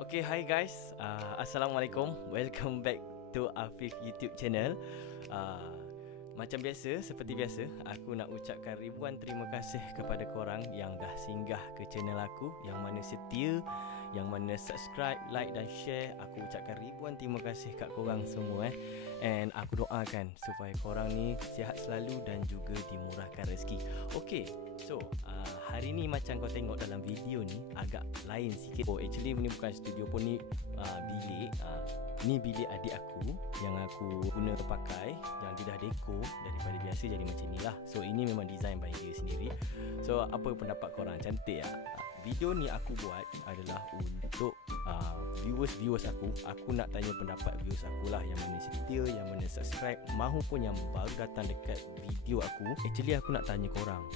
Okay, hi guys. Assalamualaikum. Welcome back to Afif YouTube channel. Macam biasa, seperti biasa, aku nak ucapkan ribuan terima kasih kepada korang yang dah singgah ke channel aku, yang mana setia, yang mana subscribe, like dan share. Aku ucapkan ribuan terima kasih kat korang semua And aku doakan supaya korang ni sihat selalu dan juga dimurahkan rezeki. Okay, so hari ni macam kau tengok dalam video ni agak lain sikit. Actually ni bukan studio pun, ni bilik. Ni bilik adik aku yang aku guna pakai, yang dia dah deco daripada biasa jadi macam ni lah. So ini memang design by dia sendiri. So apa pendapat korang? Cantik tak? Video ni aku buat adalah untuk viewers aku. Aku nak tanya pendapat viewers aku lah, yang mana setia, yang mana subscribe, mahupun yang baru datang dekat video aku. Actually aku nak tanya korang,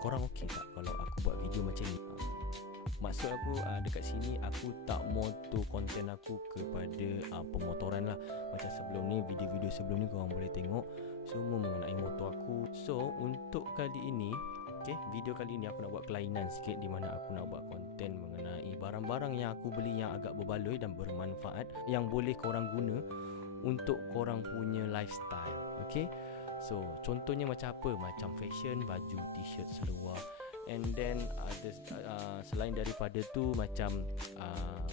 korang okey tak kalau aku buat video macam ni? Maksud aku dekat sini aku tak moto konten aku kepada pemotoran lah. Macam sebelum ni, video-video sebelum ni korang boleh tengok semua mengenai motor aku. So untuk kali ini, video kali ni aku nak buat kelainan sikit, di mana aku nak buat konten mengenai barang-barang yang aku beli yang agak berbaloi dan bermanfaat, yang boleh korang guna untuk korang punya lifestyle. So contohnya macam apa? Macam fashion, baju, t-shirt, seluar. And then selain daripada tu, macam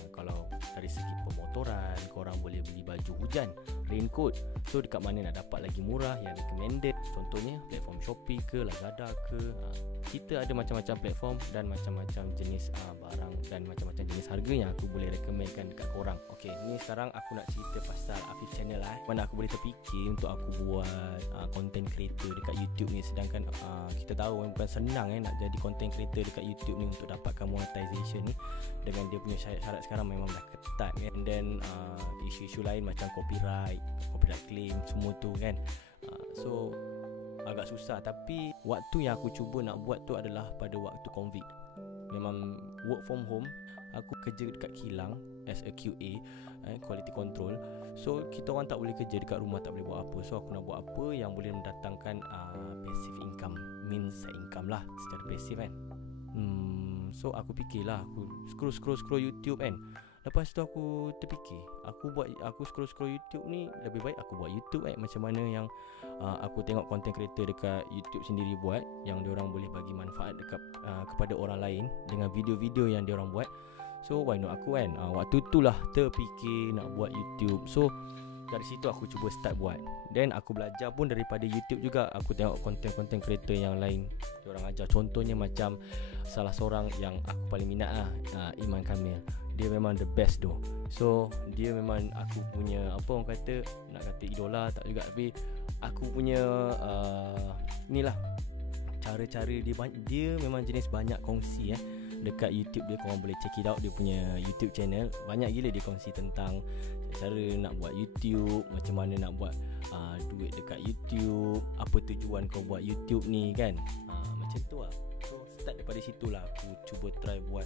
kalau dari segi pemotoran, korang boleh beli baju hujan, raincoat. So dekat mana nak dapat lagi murah, yang recommended? Contohnya platform Shopee ke, Lazada ke. Kita ada macam-macam platform dan macam-macam jenis barang dan macam-macam jenis harga yang aku boleh recommendkan dekat korang. Okay, ni sekarang aku nak cerita pasal Afif channel lah, mana aku boleh terfikir untuk aku buat content creator dekat YouTube ni. Sedangkan kita tahu bukan senang nak jadi content creator dekat YouTube ni untuk dapatkan monetization ni, dengan dia punya syarat-syarat sekarang memang dah ketat kan. And then isu-isu lain macam copyright claim semua tu kan. So agak susah. Tapi waktu yang aku cuba nak buat tu adalah pada waktu COVID. Memang work from home. Aku kerja dekat kilang as a QA, quality control. So kita orang tak boleh kerja dekat rumah, tak boleh buat apa. So aku nak buat apa yang boleh mendatangkan passive income, means side income lah secara passive kan. So aku fikirlah, aku scroll YouTube kan. Lepas tu aku terfikir, aku scroll YouTube ni, lebih baik aku buat YouTube macam mana yang aku tengok content creator dekat YouTube sendiri buat, yang diorang boleh bagi manfaat dekat kepada orang lain dengan video-video yang diorang buat. So why not aku kan. Waktu tu lah terfikir nak buat YouTube. So dari situ aku cuba start buat. Dan aku belajar pun daripada YouTube juga. Aku tengok content creator yang lain, diorang ajar. Contohnya macam salah seorang yang aku paling minat Iman Kamil. Dia memang the best tu. So dia memang aku punya, apa orang kata, nak kata idola tak juga, tapi aku punya ni lah cara-cara dia memang jenis banyak kongsi dekat YouTube dia. Korang boleh check it out, dia punya YouTube channel. Banyak gila dia kongsi tentang cara nak buat YouTube, macam mana nak buat duit dekat YouTube, apa tujuan kau buat YouTube ni kan. Macam tu lah. So start daripada situ lah aku cuba try buat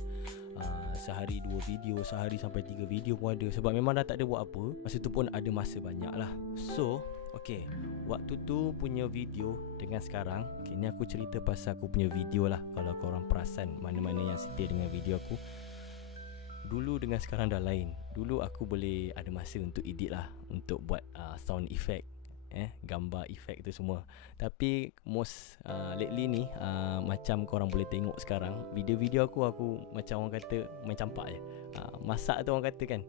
sehari 2 video, sehari sampai 3 video pun ada. Sebab memang dah tak ada buat apa. Masa tu pun ada masa banyak lah. So okay, waktu tu punya video dengan sekarang, ni aku cerita pasal aku punya video lah. Kalau korang perasan mana-mana yang setia dengan video aku, dulu dengan sekarang dah lain. Dulu aku boleh ada masa untuk edit lah, untuk buat sound effect, gambar effect tu semua. Tapi most lately ni, macam korang boleh tengok sekarang, video-video aku macam orang kata main campak je. Masak tu orang kata kan,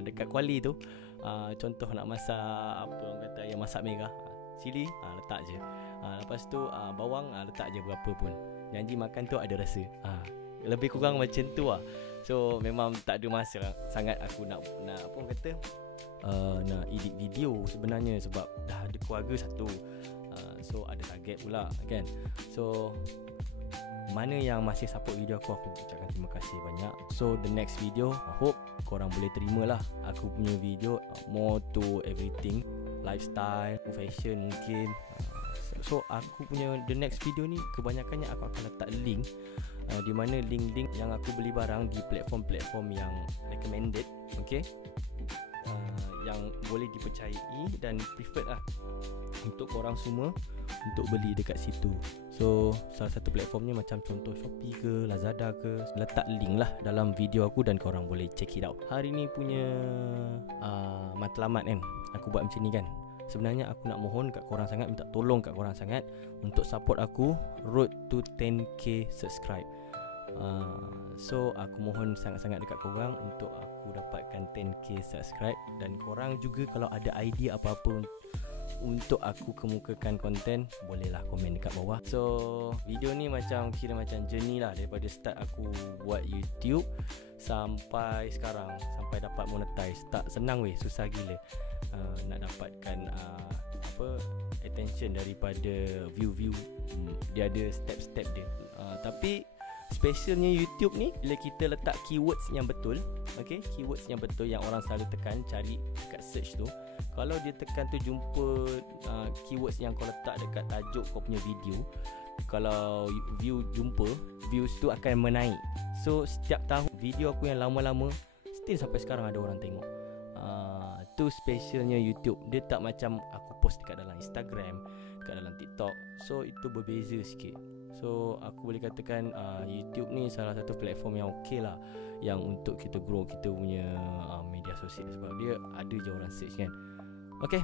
dekat Kuali tu, contoh nak masak apa orang kata, ayam masak merah, cili letak je. Lepas tu bawang letak je berapa pun. Janji makan tu ada rasa. Lebih kurang macam tu lah. So memang tak ada masa sangat aku nak apa orang kata, nak edit video sebenarnya, sebab dah ada keluarga satu. So ada target pula kan. So mana yang masih support video aku ucapkan terima kasih banyak. So the next video, I hope korang boleh terima lah aku punya video more to everything, lifestyle, fashion mungkin. So aku punya the next video ni kebanyakannya aku akan letak link, di mana link-link yang aku beli barang di platform-platform yang recommended, yang boleh dipercayai dan preferred lah. untuk korang semua untuk beli dekat situ. So salah satu platformnya macam contoh Shopee ke Lazada ke, letak link lah dalam video aku dan korang boleh check it out. Hari ni punya matlamat kan, aku buat macam ni kan, sebenarnya aku nak mohon kat korang sangat, minta tolong kat korang sangat untuk support aku road to 10k subscribe. So aku mohon sangat-sangat dekat korang untuk aku dapatkan 10k subscribe. Dan korang juga kalau ada idea apa-apa untuk aku kemukakan konten, bolehlah komen dekat bawah. So video ni macam kira macam journey lah, daripada start aku buat YouTube sampai sekarang, sampai dapat monetize. Tak senang weh, susah gila nak dapatkan attention daripada view-view. Dia ada step-step dia, tapi specialnya YouTube ni bila kita letak keywords yang betul. Okay, keywords yang betul yang orang selalu tekan, cari dekat search tu. Kalau dia tekan tu jumpa keywords yang kau letak dekat tajuk kau punya video, kalau views tu akan menaik. So setiap tahun video aku yang lama-lama still sampai sekarang ada orang tengok. Tu specialnya YouTube. Dia tak macam aku post dekat dalam Instagram, dekat dalam TikTok. So itu berbeza sikit. So aku boleh katakan YouTube ni salah satu platform yang okey lah, yang untuk kita grow kita punya media sosial, sebab dia ada je orang search kan. Okay,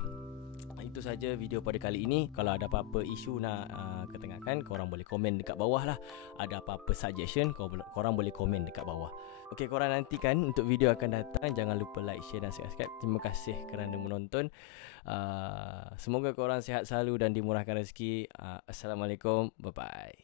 itu saja video pada kali ini. Kalau ada apa-apa isu nak ketengahkan, korang boleh komen dekat bawah lah. Ada apa-apa suggestion, korang boleh komen dekat bawah. Okay, korang nantikan untuk video akan datang. Jangan lupa like, share dan subscribe. Terima kasih kerana menonton. Semoga korang sihat selalu dan dimurahkan rezeki. Assalamualaikum, bye bye.